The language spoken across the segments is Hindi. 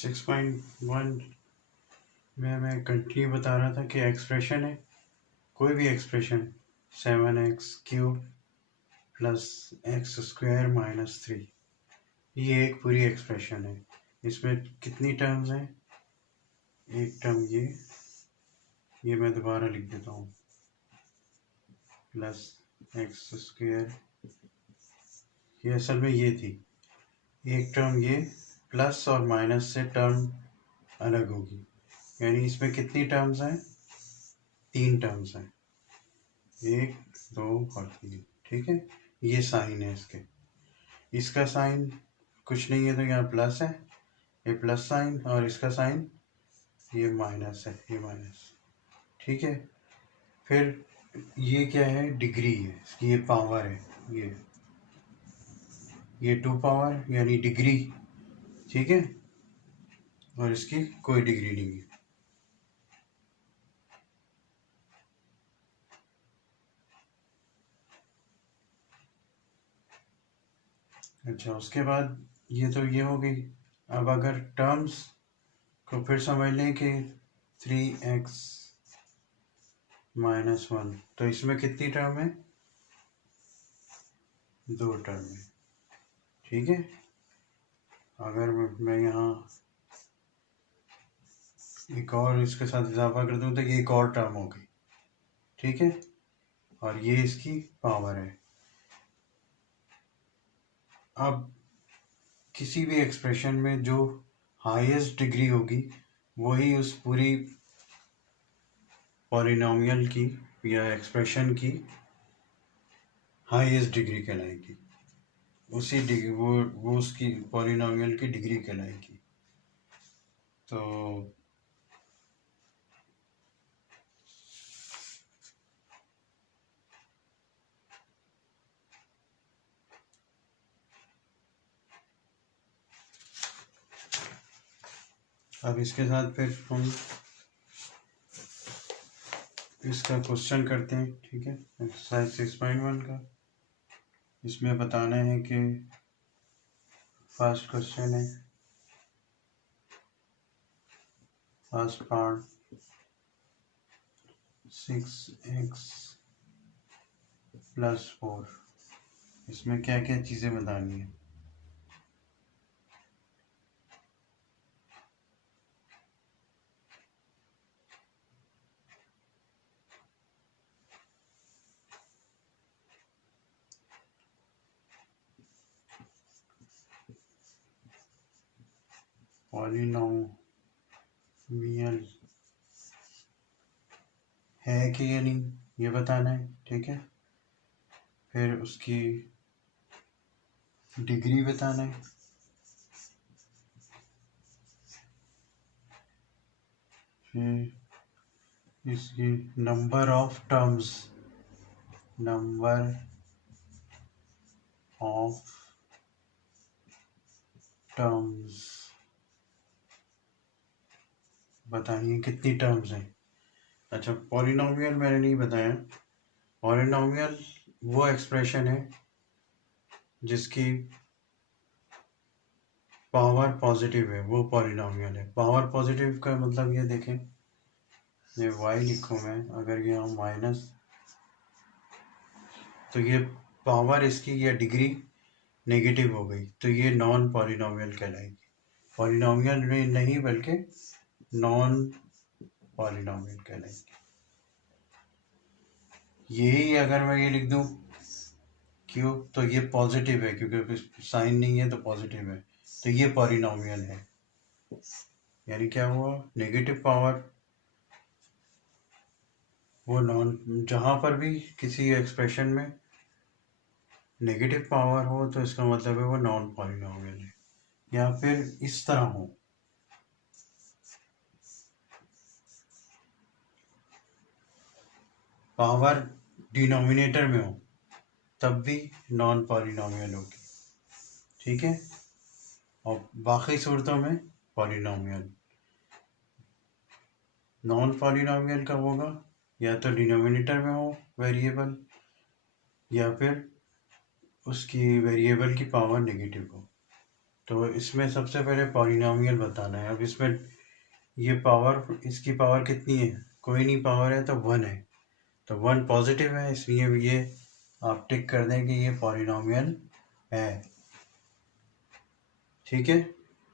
6.1 में मैं कंटिन्यू बता रहा था कि एक्सप्रेशन है, कोई भी एक्सप्रेशन 7x³ प्लस x² - 3, ये एक पूरी एक्सप्रेशन है। इसमें कितनी टर्म्स हैं? एक टर्म ये मैं दोबारा लिख देता हूँ, प्लस x², ये असल में ये थी। एक टर्म ये प्लस और माइनस से टर्म अलग होगी, यानी इसमें कितनी टर्म्स हैं? 3 टर्म्स हैं, 1, 2 और 3। ठीक है, ये साइन है इसके। इसका साइन कुछ नहीं है, तो यहाँ प्लस है, ये प्लस साइन, और इसका साइन ये माइनस है, ये माइनस। ठीक है, फिर ये क्या है? डिग्री है इसकी, ये पावर है, ये 2 पावर यानी डिग्री। ठीक है, और इसकी कोई डिग्री नहीं है। अच्छा, उसके बाद ये तो ये हो गई। अब अगर टर्म्स को फिर समझ लें कि 3x - 1, तो इसमें कितनी टर्म है? 2 टर्म है। ठीक है, अगर मैं यहाँ एक और इसके साथ इजाफा कर दूँ तो ये एक और टर्म होगी। ठीक है, और ये इसकी पावर है। अब किसी भी एक्सप्रेशन में जो हाईएस्ट डिग्री होगी वही उस पूरी पॉलिनोमियल की या एक्सप्रेशन की हाईएस्ट डिग्री कहलाएगी। उसी डिग्री वो उसकी पॉलिनोमियल की डिग्री कहलाएगी। तो अब इसके साथ फिर हम इसका क्वेश्चन करते हैं। ठीक है, एक्सरसाइज 6.1 का। इसमें बताना है कि फर्स्ट क्वेश्चन है, फर्स्ट पार्ट 6x + 4, इसमें क्या क्या चीज़ें बतानी है। पॉलिनोमियल है कि या नहीं, ये बताना है। ठीक है, फिर उसकी डिग्री बताना है। फिर इसकी नंबर ऑफ टर्म्स बताइए कितनी टर्म्स हैं। अच्छा, पॉलिनोमियल मैंने नहीं बताया। पॉलिनोमियल वो एक्सप्रेशन है जिसकी पावर पॉजिटिव है, वो पॉलिनोमियल है। पावर पॉजिटिव का मतलब ये देखें, ये y लिखूँ मैं, अगर यहाँ माइनस, तो ये पावर इसकी या डिग्री नेगेटिव हो गई, तो ये नॉन पॉलिनोमियल कहलाएगी। पॉलिनोमियल में नहीं बल्कि नॉन पॉलिनोमियल कहलाएगी। यही अगर मैं ये लिख दूं क्यूब, तो ये पॉजिटिव है, क्योंकि साइन नहीं है तो पॉजिटिव है, तो ये पॉलिनोमियल है। यानी क्या हुआ? नेगेटिव पावर वो नॉन, जहाँ पर भी किसी एक्सप्रेशन में नेगेटिव पावर हो तो इसका मतलब है वो नॉन पॉलिनोमियल है। या फिर इस तरह हो, पावर डिनोमिनेटर में हो, तब भी नॉन पॉलिनोमियल होगी। ठीक है, और बाकी सूरतों में पॉलिनोमियल। नॉन पॉलिनोमियल कब होगा? या तो डिनोमिनेटर में हो वेरिएबल, या फिर उसकी वेरिएबल की पावर नेगेटिव हो। तो इसमें सबसे पहले पॉलिनॉमियल बताना है। अब इसमें ये पावर, इसकी पावर कितनी है? कोई नहीं पावर है तो 1 है, तो 1 पॉजिटिव है, इसलिए ये आप टिक कर दें कि ये पॉलिनॉमियल है। ठीक है।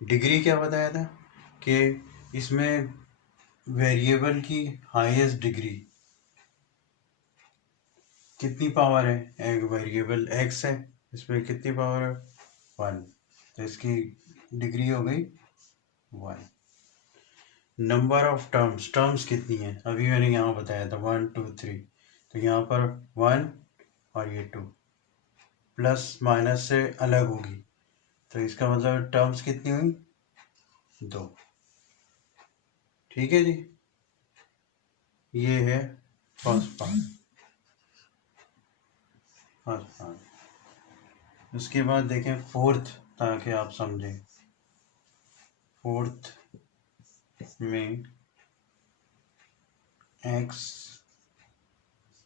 डिग्री क्या बताया था कि इसमें वेरिएबल की हाईएस्ट डिग्री कितनी पावर है? एक वेरिएबल x है, इसमें कितनी पावर है? 1, तो इसकी डिग्री हो गई 1। नंबर ऑफ टर्म्स, टर्म्स कितनी है? अभी मैंने यहाँ बताया था 1 2 3, तो यहाँ पर 1 और ये 2 प्लस माइनस से अलग होगी, तो इसका मतलब टर्म्स कितनी हुई? 2। ठीक है जी, ये है फर्स्ट पार्ट। उसके बाद देखें फोर्थ, ताकि आप समझें। फोर्थ में x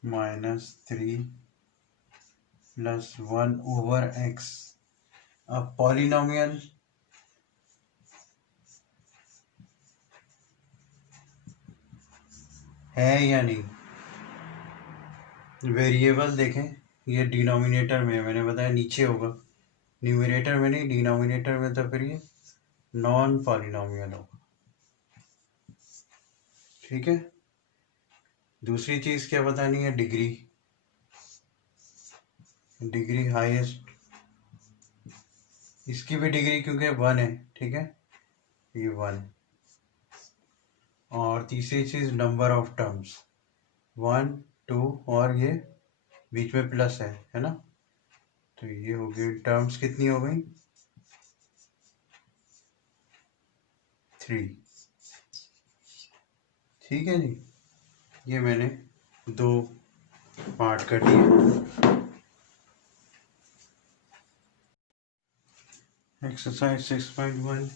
-3 + 1 ओवर x। अब पॉलिनॉमियल है या नहीं? वेरिएबल देखें, ये डिनोमिनेटर में, मैंने बताया नीचे होगा, न्यूमरेटर में नहीं, डिनोमिनेटर में, तो फिर ये नॉन पॉलिनॉमियल होगा। ठीक है। दूसरी चीज क्या बतानी है? डिग्री, डिग्री हाईएस्ट, इसकी भी डिग्री क्योंकि 1 है। ठीक है, ये 1। और तीसरी चीज नंबर ऑफ टर्म्स, 1 2 और ये बीच में प्लस है ना, तो ये हो गई टर्म्स कितनी हो गई? 3। ठीक है जी, ये मैंने 2 पार्ट कर दिए। एक्सरसाइज 6.1,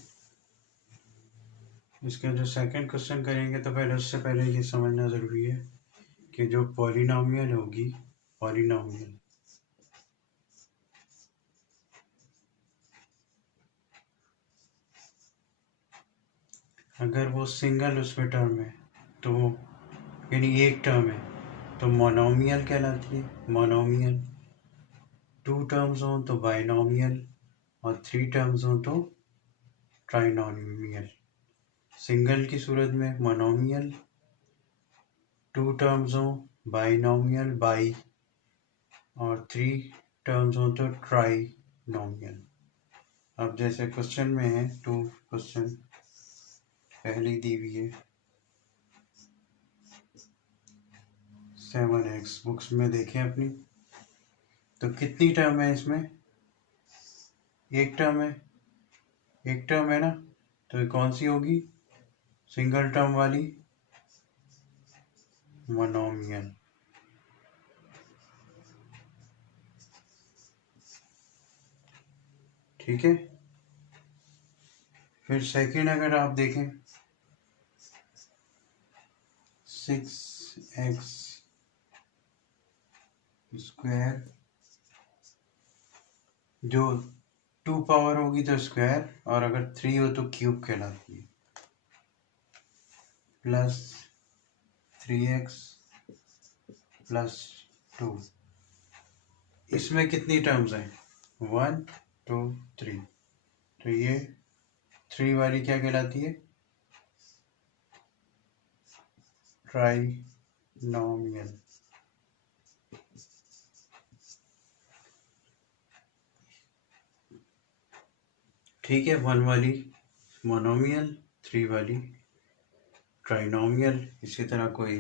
इसका जो सेकंड क्वेश्चन करेंगे तो पहले, उससे पहले ये समझना ज़रूरी है कि जो पॉलिनॉमियल होगी, पॉलिनॉमियल अगर वो सिंगल उसमें टर्म है, तो यानी एक टर्म है, तो मोनोमियल कहलाती है। मोनोमियल 2 टर्म्स हो तो बाइनोमियल, और 3 टर्म्स हो तो ट्राइनोमियल। सिंगल की सूरत में मोनोमियल, 2 टर्म्स हो बाइनोमियल बाई, और 3 टर्म्स हो तो ट्राइनोमियल। अब जैसे क्वेश्चन में है 2 क्वेश्चन पहली दी हुई है 7x, बुक्स में देखें अपनी, तो कितनी टर्म है इसमें? एक टर्म है, एक टर्म है ना, तो ये कौन सी होगी? सिंगल टर्म वाली, मोनोमियल। ठीक है। फिर सेकंड अगर आप देखें 6x स्क्वायर, जो 2 पावर होगी तो स्क्वायर, और अगर 3 हो तो क्यूब कहलाती है, प्लस 3x + 2। इसमें कितनी टर्म्स हैं? 1 2 3, तो ये 3 वाली क्या कहलाती है? ट्राइनोमियल। ठीक है, 1 वाली मोनोमियल, 3 वाली ट्राइनोमियल। इसी तरह कोई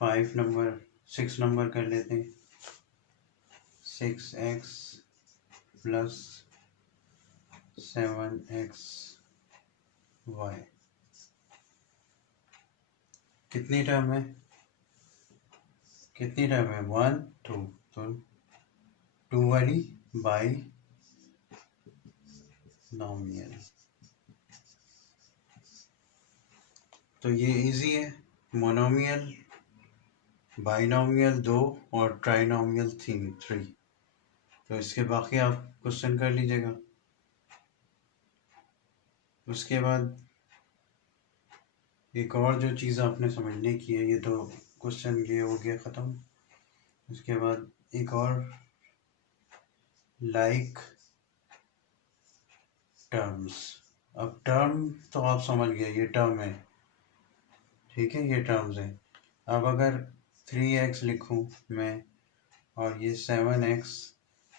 5 नंबर 6 नंबर कर लेते हैं। 6x + 7xy, कितनी टर्म है? कितनी टर्म है? 1 2, तो 2 वाली बाई नॉमियल। तो ये इजी है, मोनोमियल, बाइनोमियल 2 और ट्राइनोमियल 3। तो इसके बाकी आप क्वेश्चन कर लीजिएगा। उसके बाद एक और जो चीज़ आपने समझने की है, ये तो क्वेश्चन ये हो गया ख़त्म। उसके बाद एक और लाइक टर्म्स। अब टर्म तो आप समझ गए, ये टर्म है, ठीक है, ये टर्म्स है। अब अगर 3x लिखूं मैं और ये 7x,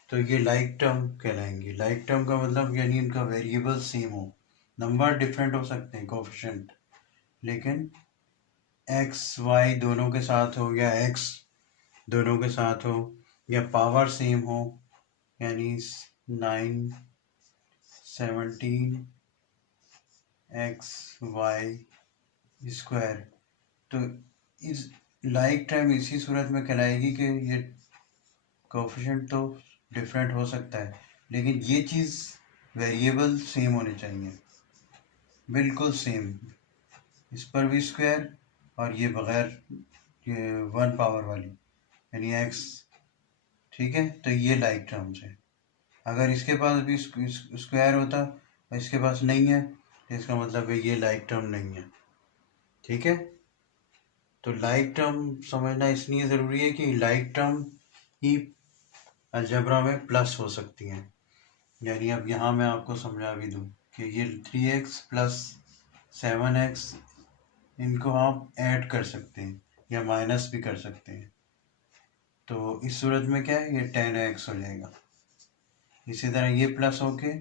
तो ये लाइक टर्म कहलाएंगे। लाइक टर्म का मतलब यानी इनका वेरिएबल सेम हो, नंबर डिफरेंट हो सकते हैं कोएफिशिएंट, लेकिन एक्स वाई दोनों के साथ हो या एक्स दोनों के साथ हो या पावर सेम हो, यानी 9 17 एक्स वाई स्क्वायर, तो इस लाइक टर्म इसी सूरत में कहलाएगी कि ये कोएफिशिएंट तो डिफरेंट हो सकता है, लेकिन ये चीज़ वेरिएबल सेम होने चाहिए, बिल्कुल सेम। इस पर भी स्क्वायर और ये बगैर ये 1 पावर वाली यानी एक्स, ठीक है। तो ये लाइक टर्म्स है। अगर इसके पास भी स्क्वायर होता और इसके पास नहीं है, तो इसका मतलब है ये लाइक टर्म नहीं है, ठीक है। तो लाइक टर्म समझना इसलिए ज़रूरी है कि लाइक टर्म ही अलजेब्रा में प्लस हो सकती हैं। यानी अब यहाँ मैं आपको समझा भी दूँ कि ये 3x प्लस 7x, इनको आप ऐड कर सकते हैं या माइनस भी कर सकते हैं। तो इस सूरत में क्या है, ये 10x हो जाएगा। इसी तरह ये प्लस होके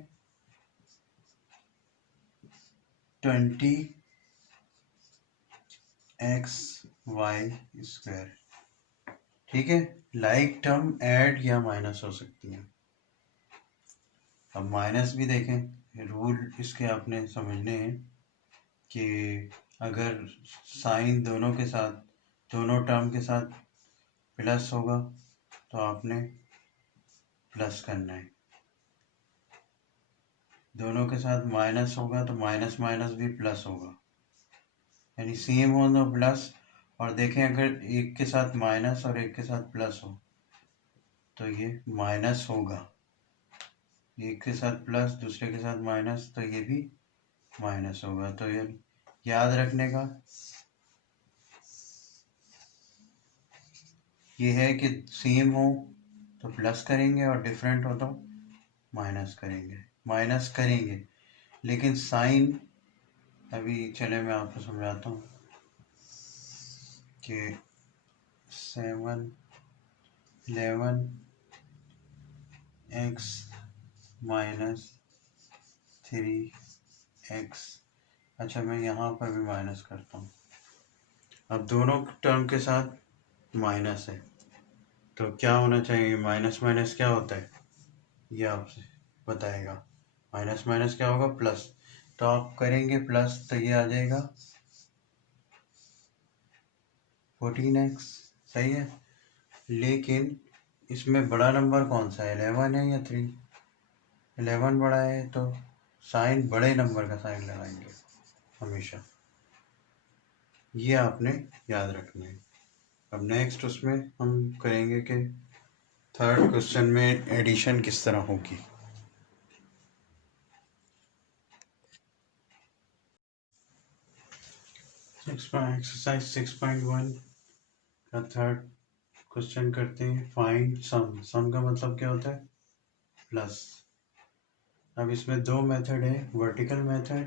20 एक्स वाई स्क्वायर, ठीक है। लाइक टर्म ऐड या माइनस हो सकती है। अब माइनस भी देखें, रूल इसके आपने समझने हैं कि अगर साइन दोनों के साथ, दोनों टर्म के साथ प्लस होगा तो आपने प्लस करना है, दोनों के साथ माइनस होगा तो माइनस माइनस भी प्लस होगा, यानी सेम हो तो प्लस। और देखें अगर एक के साथ माइनस और एक के साथ प्लस हो तो ये माइनस होगा, एक के साथ प्लस दूसरे के साथ माइनस तो ये भी माइनस होगा। तो ये याद रखने का ये है कि सेम हो तो प्लस करेंगे और डिफरेंट हो तो माइनस करेंगे। लेकिन साइन, अभी चले मैं आपको समझाता हूँ कि 7 11 एक्स माइनस 3x, अच्छा मैं यहाँ पर भी माइनस करता हूँ। अब दोनों टर्म के साथ माइनस है तो क्या होना चाहिए, माइनस माइनस क्या होता है ये आपसे बताएगा। माइनस माइनस क्या होगा, प्लस। तो आप करेंगे प्लस तो ये आ जाएगा 14x, सही है। लेकिन इसमें बड़ा नंबर कौन सा है, 11 है या 3? 11 बड़ा है तो साइन बड़े नंबर का साइन लगाएंगे हमेशा, ये आपने याद रखना है। अब नेक्स्ट उसमें हम करेंगे कि थर्ड क्वेश्चन में एडिशन किस तरह होगी। एक्सरसाइज 6.1 का थर्ड क्वेश्चन करते हैं। Find some. सम का मतलब क्या होता है, प्लस। अब इसमें दो मेथड है, वर्टिकल मेथड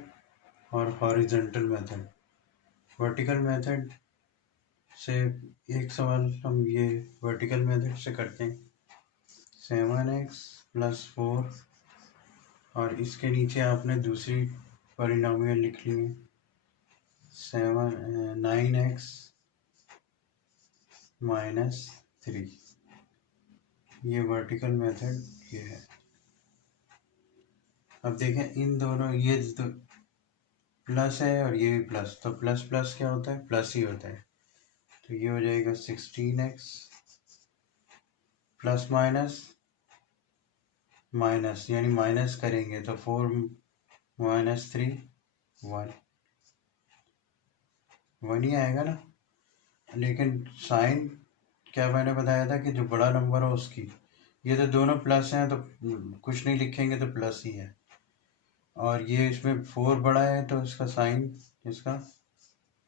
और हॉरिजॉन्टल मेथड। वर्टिकल मेथड से एक सवाल हम ये वर्टिकल मेथड से करते हैं। 7x प्लस 4 और इसके नीचे आपने दूसरी पॉलिनोमियल लिख ली है 9x माइनस 3। ये वर्टिकल मेथड ये है। अब देखें इन दोनों, ये तो प्लस है और ये भी प्लस, तो प्लस प्लस क्या होता है, प्लस ही होता है। तो ये हो जाएगा 16x प्लस माइनस माइनस, यानी माइनस करेंगे तो 4 माइनस 3 1 ही आएगा ना। लेकिन साइन क्या मैंने बताया था कि जो बड़ा नंबर हो उसकी, ये तो दोनों प्लस हैं तो कुछ नहीं लिखेंगे तो प्लस ही है। और ये इसमें 4 बड़ा है तो इसका साइन इसका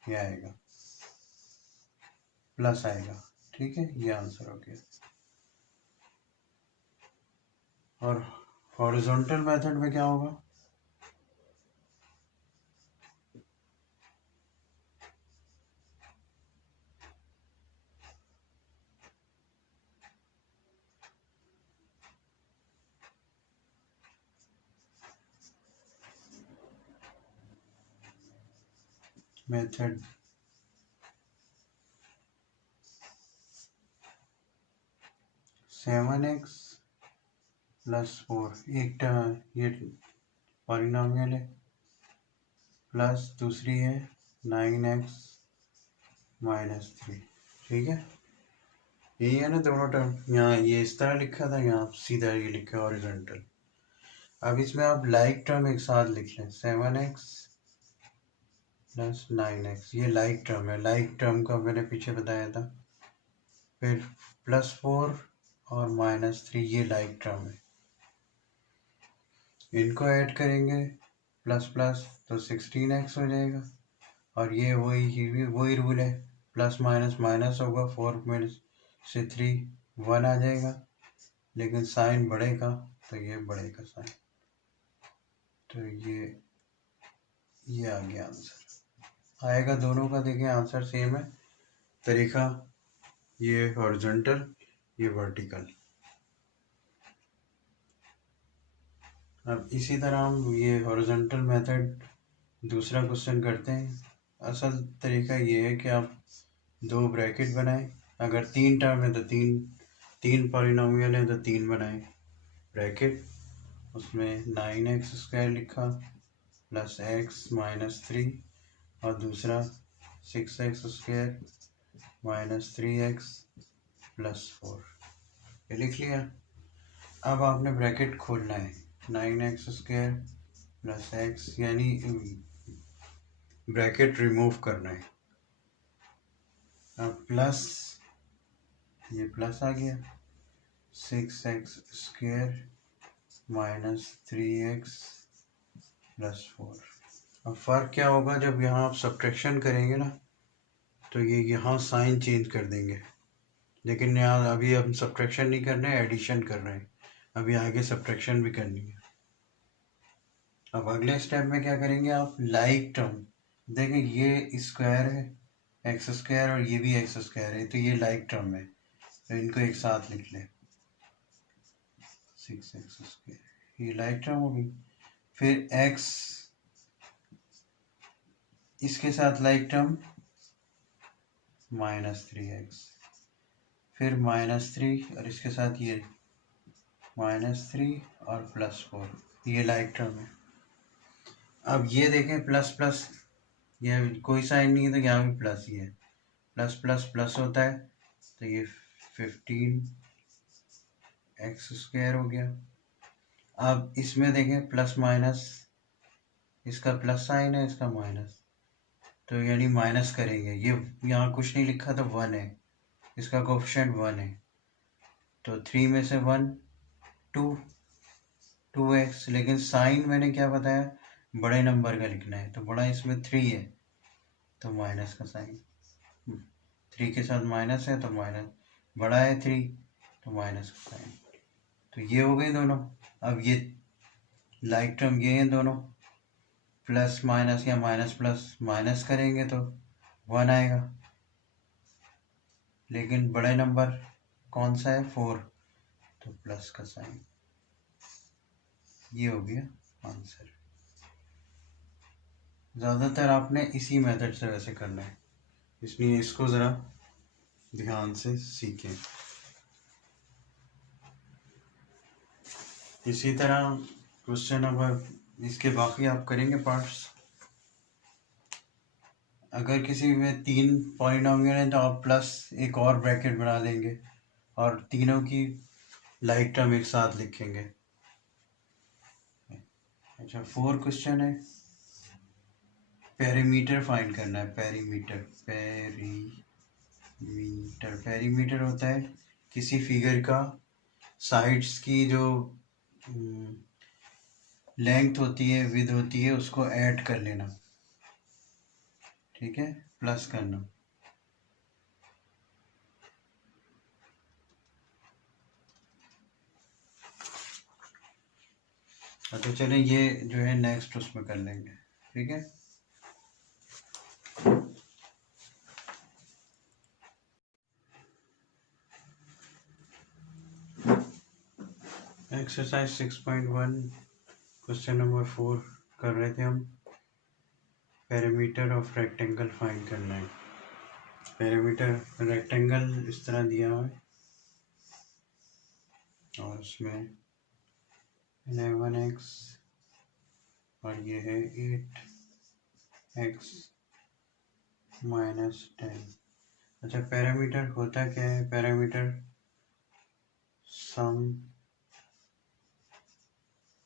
ये आएगा, प्लस आएगा। ठीक है, ये आंसर हो गया। और हॉरिजॉन्टल मेथड में क्या होगा? मेथड 7x प्लस 4 एक ये पॉलिनॉमियल है, प्लस दूसरी है 9x माइनस 3। ठीक है, यही है ना दोनों टर्म। यहाँ ये इस तरह लिखा था, यहाँ सीधा ये लिखा हॉरिजॉन्टल। अब इसमें आप लाइक टर्म एक साथ लिख लें, 7x प्लस 9x, ये लाइक टर्म है। लाइक टर्म का मैंने पीछे बताया था। फिर प्लस 4 और माइनस 3, ये लाइक टर्म है। इनको ऐड करेंगे प्लस प्लस तो 16x हो जाएगा। और ये वही रूल है, प्लस माइनस माइनस होगा, 4 में से 3 1 आ जाएगा, लेकिन साइन बढ़ेगा तो ये बढ़ेगा साइन। तो ये आ गया आंसर। आएगा दोनों का, देखिए आंसर सेम है। तरीका ये हॉरिजॉन्टल, ये वर्टिकल। अब इसी तरह हम ये हॉरिजॉन्टल मेथड दूसरा क्वेश्चन करते हैं। असल तरीका ये है कि आप 2 ब्रैकेट बनाएं। अगर 3 टर्म है तो तीन पॉलिनॉमियल है तो 3 बनाएं ब्रैकेट। उसमें 9x² लिखा प्लस x माइनस 3 और दूसरा 6x² माइनस 3x प्लस 4, ये लिख लिया। अब आपने ब्रैकेट खोलना है, 9x² प्लस x, यानी ब्रैकेट रिमूव करना है। अब प्लस, ये प्लस आ गया, 6x² माइनस 3x प्लस 4। अब फ़र्क क्या होगा, जब यहाँ आप सब्ट्रैक्शन करेंगे ना तो ये यहाँ साइन चेंज कर देंगे। लेकिन यहाँ अभी हम सब्ट्रैक्शन नहीं कर रहे हैं, एडिशन कर रहे हैं। अभी आगे सब्ट्रैक्शन भी करनी है। अब अगले स्टेप में क्या करेंगे आप, लाइक टर्म देखें, ये स्क्वायर है x² और ये भी x² है, तो ये लाइक टर्म है, तो इनको एक साथ लिख लें, 6x², ये लाइक टर्म होगी। फिर x इसके साथ लाइक टर्म माइनस 3x, फिर माइनस 3 और इसके साथ ये माइनस 3 और प्लस 4, ये लाइक टर्म है। अब ये देखें प्लस प्लस, ये कोई साइन नहीं है तो यहाँ भी प्लस ही है, प्लस प्लस प्लस होता है, तो ये 15x² हो गया। अब इसमें देखें प्लस माइनस, इसका प्लस साइन है, इसका माइनस, तो यानी माइनस करेंगे। ये यहाँ कुछ नहीं लिखा तो 1 है, इसका कोएफिशिएंट 1 है, तो 3 में से 1 2x, लेकिन साइन मैंने क्या बताया, बड़े नंबर का लिखना है, तो बड़ा इसमें 3 है तो माइनस का साइन, 3 के साथ माइनस है तो माइनस, बड़ा है 3 तो माइनस का साइन। तो ये हो गए दोनों। अब ये लाइक टर्म ये हैं दोनों, प्लस माइनस या माइनस प्लस माइनस करेंगे तो 1 आएगा, लेकिन बड़े नंबर कौन सा है, 4, तो प्लस का साइन। ये हो गया आंसर। ज़्यादातर आपने इसी मेथड से वैसे करना है, इसलिए इसको ज़रा ध्यान से सीखें। इसी तरह क्वेश्चन नंबर इसके बाकी आप करेंगे पार्ट्स। अगर किसी में 3 पॉलिनॉमियल है तो आप प्लस एक और ब्रैकेट बना लेंगे और तीनों की लाइक टर्म एक साथ लिखेंगे। अच्छा, 4 क्वेश्चन है, पेरीमीटर फाइंड करना है। पेरीमीटर होता है किसी फिगर का साइड्स की जो लेंथ होती है, विड्थ होती है, उसको ऐड कर लेना, ठीक है, प्लस करना। तो चलें ये जो है नेक्स्ट उसमें कर लेंगे, ठीक है। एक्सरसाइज 6.1 क्वेश्चन नंबर 4 कर रहे थे हम। पेरीमीटर ऑफ रेक्टेंगल फाइंड करना है। पेरीमीटर रेक्टेंगल इस तरह दिया हुआ है और इसमें 11x और ये है 8x माइनस 10। अच्छा, पैरामीटर होता क्या है? पैरामीटर सम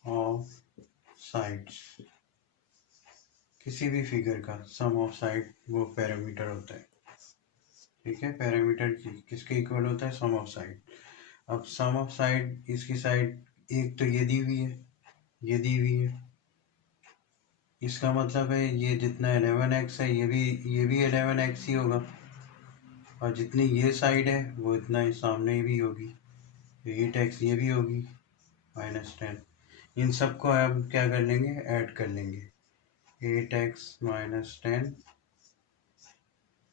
ऑफ साइड्स, किसी भी फिगर का सम ऑफ साइड वो पैरामीटर होता है, ठीक है। पैरामीटर किसके इक्वल होता है? सम ऑफ साइड। अब सम ऑफ साइड, इसकी साइड एक तो ये दी हुई है, ये दी हुई है, इसका मतलब है ये जितना 11x है ये भी 11x ही होगा, और जितनी ये साइड है वो इतना ही सामने भी होगी, 8x ये भी होगी माइनस 10। इन सबको हम क्या कर लेंगे? ऐड कर लेंगे। 8x minus 10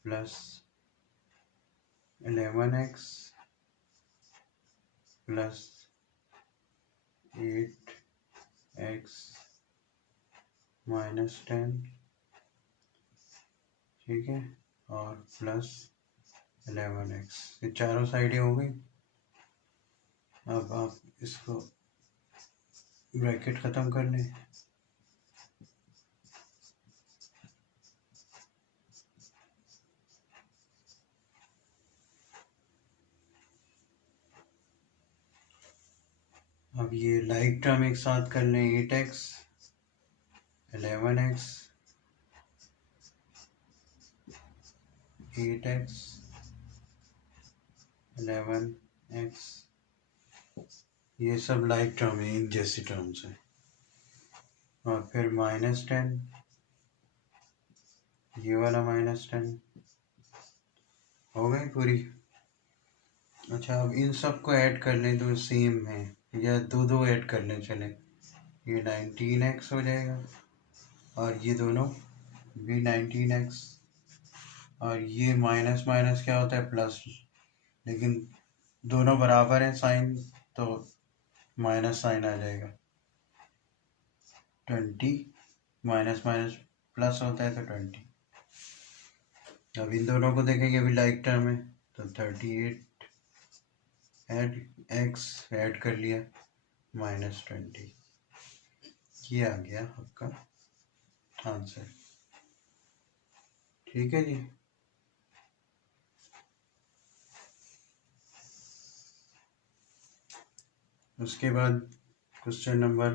plus 11x plus 8x minus 10, ठीक है, और प्लस 11x, ये चारों साइडें हो गई। अब आप इसको ब्रैकेट ख़त्म कर लें। अब ये लाइक टर्म एक साथ कर लें, 8x 11x 8x 11x, ये सब लाइक टर्म है, एक जैसी टर्म्स है। और फिर माइनस 10, ये वाला माइनस 10 हो गई पूरी। अच्छा, अब इन सब को ऐड कर लें तो सेम है, या दो दो ऐड कर लें, चलें, ये 19x हो जाएगा और ये दोनों भी 19x, और ये माइनस माइनस क्या होता है? प्लस, लेकिन दोनों बराबर हैं साइन, तो माइनस साइन आ जाएगा। 20 माइनस माइनस प्लस होता है तो 20। अब इन दोनों को देखेंगे, अभी लाइक टर्म है, तो 38 ऐड x ऐड कर लिया माइनस 20, ये आ गया आपका आंसर, ठीक है जी। उसके बाद क्वेश्चन नंबर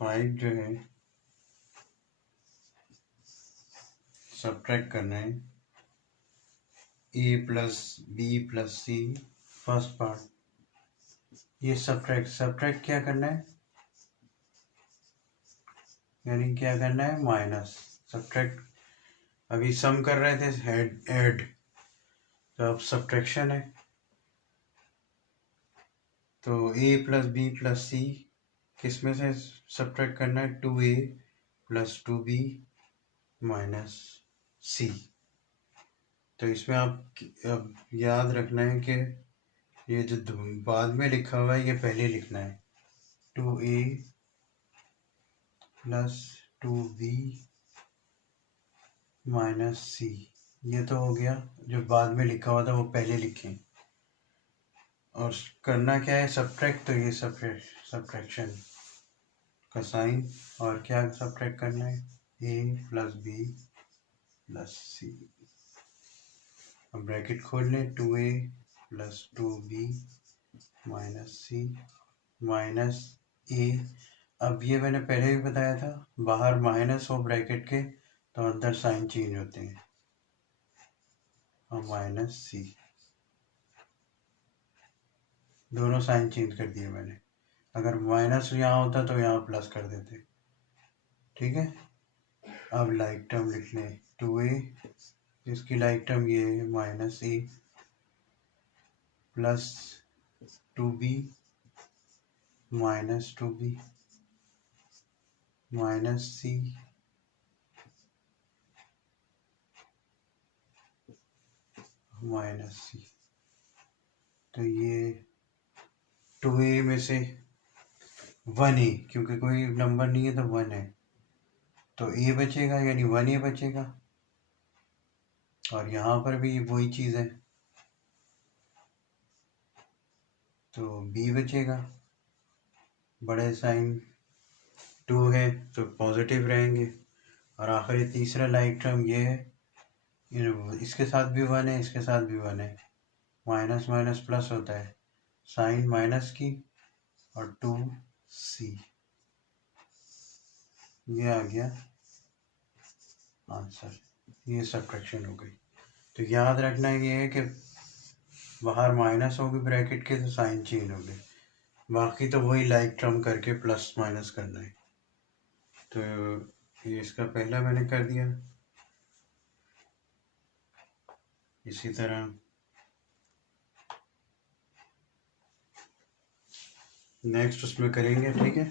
5 जो है, सब्ट्रैक्ट करना है a plus b plus c, first part. ये सब्ट्रैक्ट क्या करना है? यानी क्या करना है? माइनस। सब्ट्रैक्ट, अभी सम कर रहे थे, ऐड, तो अब सब्ट्रैक्शन है, तो a प्लस बी प्लस सी किस में से सब्ट्रैक्ट करना है? 2a प्लस 2b माइनस सी। तो इसमें आप अब याद रखना है कि ये जो बाद में लिखा हुआ है ये पहले लिखना है, 2a प्लस 2b माइनस सी, ये तो हो गया, जो बाद में लिखा हुआ था वो पहले लिखें। और करना क्या है? सब्ट्रैक्ट, तो ये सब्ट्रैक्शन का साइन, और क्या सब्ट्रैक्ट करना है? a plus b plus c. अब ब्रैकेट खोल लें, 2a plus 2b minus c minus a। अब ये मैंने पहले भी बताया था, बाहर माइनस हो ब्रैकेट के तो अंदर साइन चेंज होते हैं, और माइनस सी, दोनों साइन चेंज कर दिए मैंने। अगर माइनस यहाँ होता तो यहाँ प्लस कर देते। ठीक है, अब लाइक टर्म लिख लें 2a, इसकी लाइक टर्म ये है -a plus 2b minus 2b minus c minus c। तो ये 2a में से 1a, क्योंकि कोई नंबर नहीं है तो 1 है, तो a बचेगा, यानी 1a बचेगा। और यहाँ पर भी वही चीज़ है, तो b बचेगा। बड़े साइन 2 है तो पॉजिटिव रहेंगे। और आखिरी तीसरा लाइक टर्म ये है, इसके साथ भी 1 है, इसके साथ भी 1 है, माइनस माइनस प्लस होता है, साइन माइनस की और 2c, ये आ गया आंसर। ये सब्ट्रैक्शन हो गई। तो याद रखना ये है कि बाहर माइनस होगी ब्रैकेट के तो साइन चेंज हो गए, बाकी तो वही लाइक टर्म करके प्लस माइनस करना है। तो ये इसका पहला मैंने कर दिया। इसी तरह नेक्स्ट उसमें करेंगे। ठीक है।